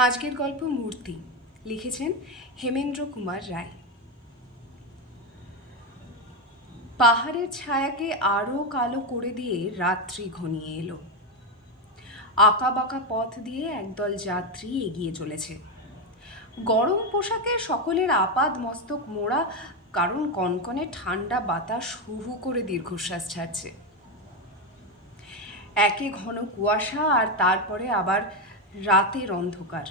আজকের গল্প মূর্তি লিখেছেন হেমেন্দ্র কুমার রায়। পাহাড়ের ছায়াকে আরও কালো করে দিয়ে রাত্রি ঘনিয়ে এলো। আঁকা বাঁকা পথ দিয়ে একদল যাত্রী এগিয়ে চলেছে। গরম পোশাকে সকলের আপাদ মস্তক মোড়া, কারণ কনকনে ঠান্ডা বাতাস হু হু করে দীর্ঘশ্বাস ছাড়ছে। একে ঘন কুয়াশা আর তারপরে আবার রাতের অন্ধকার।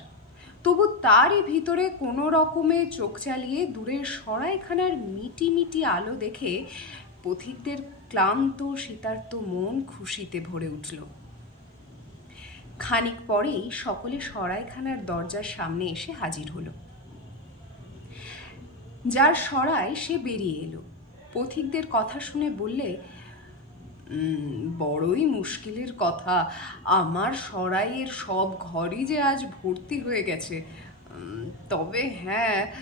তবু তারই ভিতরে কোনো রকমে চোখ চালিয়ে দূরের সরাইখানার মিটি মিটি আলো দেখে পথিকদের ক্লান্ত শীতার্ত মন খুশিতে ভরে উঠল। খানিক পরেই সকলে সরাইখানার দরজার সামনে এসে হাজির হলো। যার সরাই সে বেরিয়ে এলো। পথিকদের কথা শুনে বললে, বড়ই মুশকিলের কথা, আমার সরাইয়ের সব ঘরই যে আজ ভর্তি হয়ে গেছে। তবে হ্যাঁ,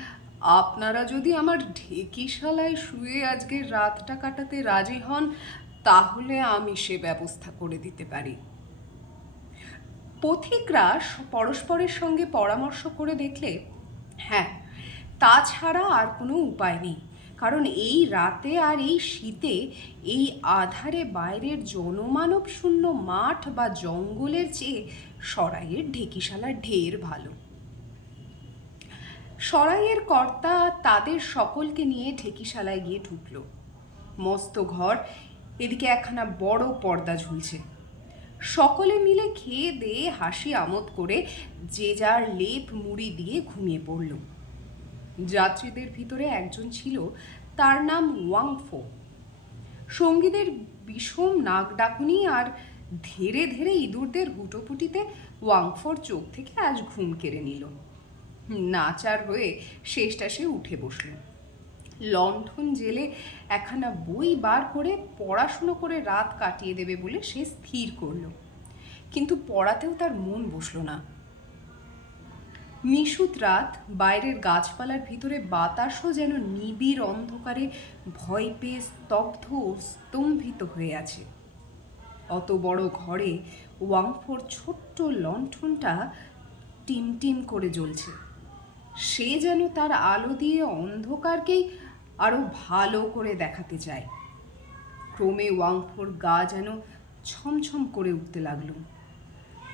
আপনারা যদি আমার ঢেকিশালায় শুয়ে আজকের রাতটা কাটাতে রাজি হন, তাহলে আমি সে ব্যবস্থা করে দিতে পারি। পথিকরা পরস্পরের সঙ্গে পরামর্শ করে দেখলে, হ্যাঁ, তাছাড়া আর কোনো উপায় নেই। কারণ এই রাতে আর এই শীতে এই আধারে বাইরের জনমানব শূন্য মাঠ বা জঙ্গলের চেয়ে সরাইয়ের ঢেকিশালা ঢের ভালো। সরাইয়ের কর্তা তাদের সকলকে নিয়ে ঢেকিশালায় গিয়ে ঢুকল। মস্ত ঘর, এদিকে একখানা বড় পর্দা ঝুলছে। সকলে মিলে খেয়ে দিয়ে হাসি আমোদ করে যে যার লেপ মুড়ি দিয়ে ঘুমিয়ে পড়ল। যাত্রীদের ভিতরে একজন ছিল, তার নাম ওয়াংফো। সঙ্গীদের বিষম নাক ডাকুনি আর ধীরে ধীরে ইঁদুরদের হুটোপুটিতে ওয়াংফোর চোখ থেকে আজ ঘুম কেড়ে নিল। নাচার হয়ে শেষটা সে উঠে বসল। লণ্ঠন জেলে একখানা বই বার করে পড়াশুনো করে রাত কাটিয়ে দেবে বলে সে স্থির করল। কিন্তু পড়াতেও তার মন বসল না। নিশুত রাত, বাইরের গাছপালার ভিতরে বাতাসও যেন নিবিড় অন্ধকারে ভয় পেয়ে স্তব্ধ ও স্তম্ভিত হয়ে আছে। অত বড় ঘরে ওয়াংফোর ছোট্ট লণ্ঠনটা টিমটিম করে জ্বলছে। সে যেন তার আলো দিয়ে অন্ধকারকেই আরো ভালো করে দেখাতে চায়। ক্রমে ওয়াংফোর গা যেন ছমছম করে উঠতে লাগলো।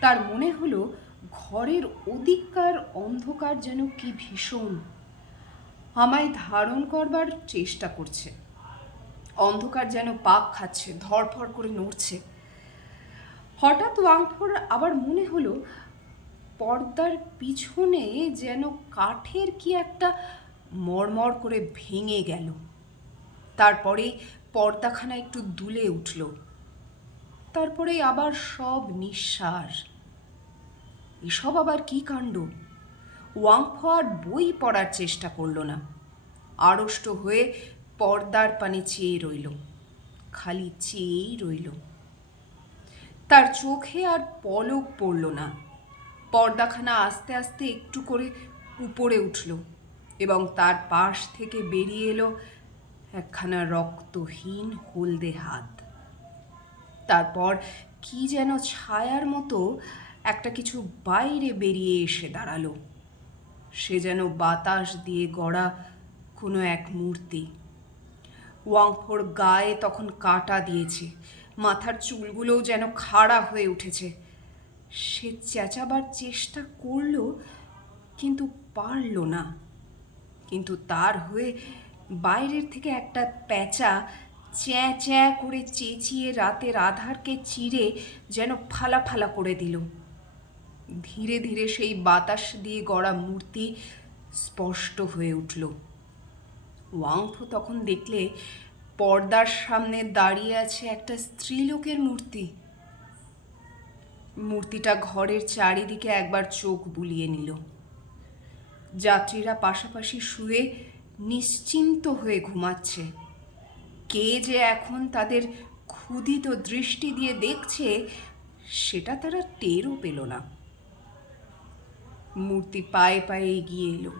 তার মনে হলো ঘরের ওদিককার অন্ধকার যেন কি ভীষণ, আমায় ধারণ করবার চেষ্টা করছে। অন্ধকার যেন পাক খাচ্ছে, ধরফর করে নড়ছে। হঠাৎ ওয়াংফোর আবার মনে হলো পর্দার পিছনে যেন কাঠের কি একটা মড়মড় করে ভেঙে গেল। তারপরে পর্দাখানা একটু দুলে উঠল। তারপরে আবার সব নিঃশ্বাস। এসব আবার কি কাণ্ড! ওয়াংফো আর বই পড়ার চেষ্টা করল না। আড়ষ্ট হয়ে পর্দার পানে চেয়ে রইল, খালি চেয়েই রইল। তার চোখে আর পলক পড়ল না। পর্দাখানা আস্তে আস্তে একটু করে উপরে উঠল এবং তার পাশ থেকে বেরিয়ে এলো একখানা রক্তহীন হলদে হাত। তারপর কি যেন ছায়ার মতো একটা কিছু বাইরে বেরিয়ে এসে দাঁড়ালো। সে যেন বাতাস দিয়ে গড়া কোনো এক মূর্তি। ওয়াংফোর গায়ে তখন কাঁটা দিয়েছে, মাথার চুলগুলোও যেন খাড়া হয়ে উঠেছে। সে চেঁচাবার চেষ্টা করল, কিন্তু পারল না। কিন্তু তার হয়ে বাইরের থেকে একটা প্যাঁচা চ্যাঁ চ্যাঁ করে চেঁচিয়ে রাতের আধারকে চিরে যেন ফালা ফালা করে দিল। ধীরে ধীরে সেই বাতাস দিয়ে গড়া মূর্তি স্পষ্ট হয়ে উঠল। ওয়াংফো তখন দেখলে পর্দার সামনে দাঁড়িয়ে আছে একটা স্ত্রীলোকের মূর্তি। মূর্তিটা ঘরের চারিদিকে একবার চোখ বুলিয়ে নিল। যাত্রীরা পাশাপাশি শুয়ে নিশ্চিন্ত হয়ে ঘুমাচ্ছে। কে যে এখন তাদের ক্ষুধিত দৃষ্টি দিয়ে দেখছে সেটা তারা টেরও পেল না। মূর্তি পায়ে পায়ে এগিয়ে এলো।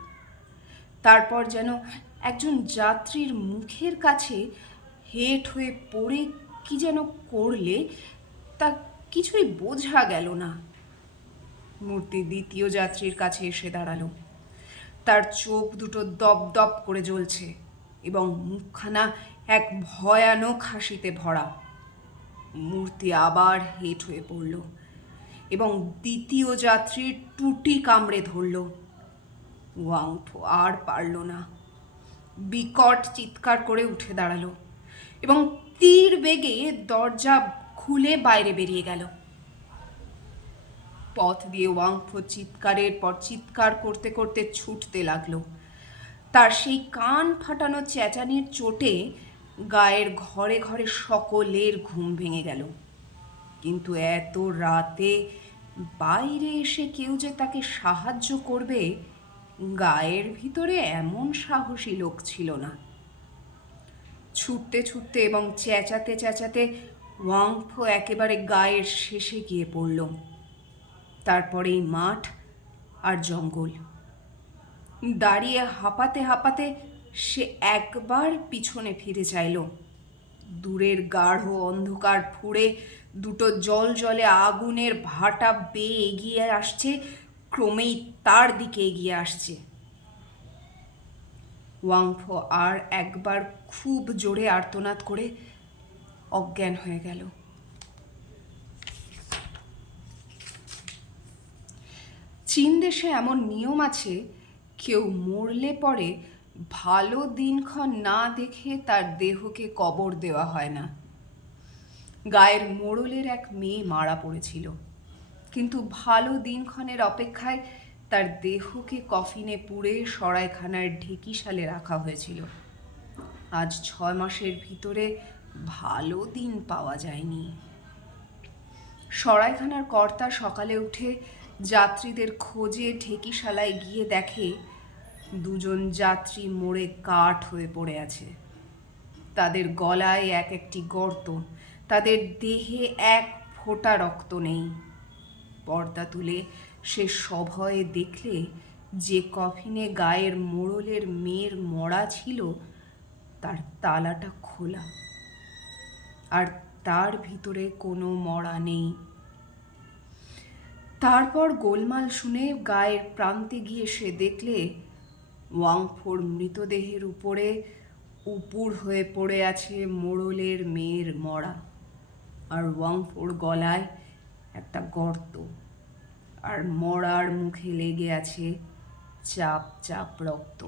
তারপর যেন একজন যাত্রীর মুখের কাছে হেঁট হয়ে পড়ে কি যেন করলে তা কিছুই বোঝা গেল না। মূর্তি দ্বিতীয় যাত্রীর কাছে এসে দাঁড়ালো। তার চোখ দুটো দপ দপ করে জ্বলছে এবং মুখখানা এক ভয়ানক হাসিতে ভরা। মূর্তি আবার হেঁট হয়ে পড়ল এবং দ্বিতীয় যাত্রীর টুটি কামড়ে ধরল। ওয়াংফো আর পারল না, বিকট চিৎকার করে উঠে দাঁড়ালো এবং তীর বেগে দরজা খুলে বাইরে বেরিয়ে গেল। পথ দিয়ে ওয়াংফো চিৎকারের পর চিৎকার করতে করতে ছুটতে লাগলো। তার সেই কান ফাটানো চেঁচানির চোটে গায়ের ঘরে ঘরে সকলের ঘুম ভেঙে গেল। কিন্তু এত রাতে বাইরে এসে কেউ যে তাকে সাহায্য করবে, গায়ের ভিতরে এমন সাহসী লোক ছিল না। ছুটতে ছুটতে এবং চেঁচাতে চেঁচাতে ওয়াংফো একেবারে গায়ের শেষে গিয়ে পড়ল। তারপরেই মাঠ আর জঙ্গল। দাঁড়িয়ে হাঁপাতে হাঁপাতে সে একবার পিছনে ফিরে চাইল। দূরের গাঢ় অন্ধকার ফুঁড়ে দুটো জলে আগুনের ভাটা বেয়ে এগিয়ে আসছে, ক্রমেই তার দিকে এগিয়ে আসছে। ওয়াংফো আর একবার খুব জোরে আর্তনাদ করে অজ্ঞান হয়ে গেল। চীন দেশে এমন নিয়ম আছে, কেউ মরলে পরে ভালো দিনক্ষণ না দেখে তার দেহকে কবর দেওয়া হয় না। গায়ের মোড়লের এক মেয়ে মারা পড়েছিল, কিন্তু ভালো দিনক্ষণের অপেক্ষায় তার দেহকে কফিনে পুড়ে সরাইখানার ঢেকিশালে রাখা হয়েছিল। আজ 6 মাসের ভিতরে ভালো দিন পাওয়া যায়নি। সরাইখানার কর্তা সকালে উঠে যাত্রীদের খোঁজে ঢেকিশালায় গিয়ে দেখে 2 যাত্রী মরে কাঠ হয়ে পড়ে আছে। তাদের গলায় এক একটি গর্ত, তাদের দেহে এক ফোঁটা রক্ত নেই। পর্দা তুলে সে সভয়ে দেখলে যে কফিনে গায়ের মোড়লের মেয়ের মরা ছিল, তার তালাটা খোলা, আর তার ভিতরে কোনো মরা নেই। তারপর গোলমাল শুনে গায়ের প্রান্তে গিয়ে সে দেখলে ওয়াংফোর মৃতদেহের উপরে উপুর হয়ে পড়ে আছে মোড়লের মেয়ের মরা, আর ওয়াংফোর গলায় একটা গর্ত, আর মরার মুখে লেগে আছে চাপ চাপ রক্ত।